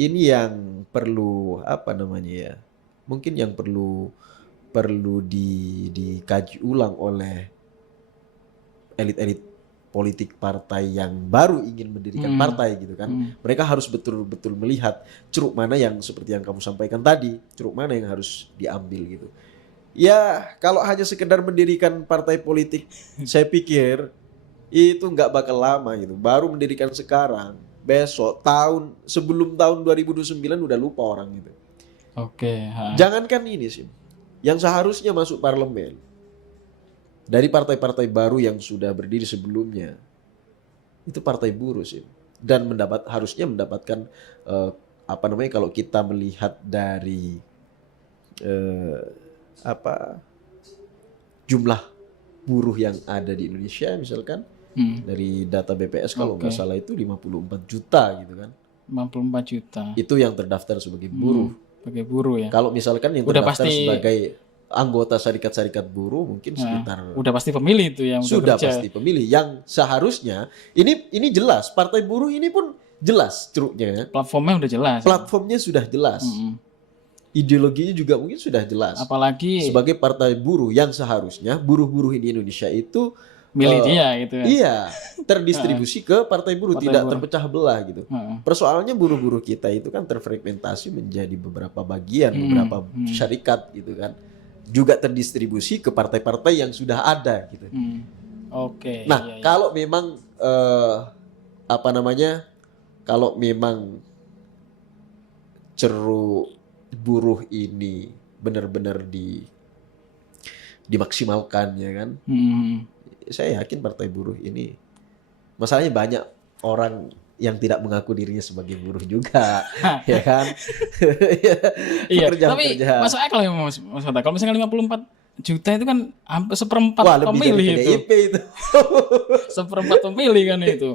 ini yang perlu apa namanya ya? Mungkin yang perlu perlu dikaji ulang oleh elit-elit politik partai yang baru ingin mendirikan partai gitu kan. Mereka harus betul-betul melihat ceruk mana yang seperti yang kamu sampaikan tadi, ceruk mana yang harus diambil gitu. Ya, kalau hanya sekedar mendirikan partai politik, saya pikir itu nggak bakal lama gitu. Baru mendirikan sekarang, besok sebelum tahun 2029 udah lupa orang gitu. Oke. Jangankan ini sih, yang seharusnya masuk parlemen dari partai-partai baru yang sudah berdiri sebelumnya itu partai buruh sih, dan harusnya mendapatkan apa namanya, kalau kita melihat dari eh, apa jumlah buruh yang ada di Indonesia misalkan dari data BPS kalau nggak salah itu 54 juta gitu kan. 54 juta. Itu yang terdaftar sebagai buruh. Sebagai buruh ya. Kalau misalkan yang Udah terdaftar pasti sebagai anggota syarikat-syarikat buruh mungkin sekitar udah pasti pemilih itu yang sudah kerja. pasti pemilih yang seharusnya ini jelas partai buruh ini pun jelas ceruknya ya. Platformnya udah jelas. Platformnya sudah jelas. Ideologinya juga mungkin sudah jelas. Apalagi sebagai partai buruh yang seharusnya buruh-buruh di Indonesia itu milih dia gitu ya. Iya, terdistribusi ke partai buruh, tidak terpecah belah gitu. Persoalannya buruh-buruh kita itu kan terfragmentasi menjadi beberapa bagian, beberapa syarikat gitu kan. Juga terdistribusi ke partai-partai yang sudah ada gitu. Oke. Nah, kalau memang apa namanya? Kalau memang ceruk buruh ini benar-benar dimaksimalkan ya kan. Saya yakin partai buruh ini, masalahnya banyak orang yang tidak mengaku dirinya sebagai buruh juga, ya kan? Iya, tapi masuk akal ya Mas Fata. Kalau misalnya 54 juta itu kan hampir seperempat pemilih itu. PDIP itu. Seperempat pemilih kan itu.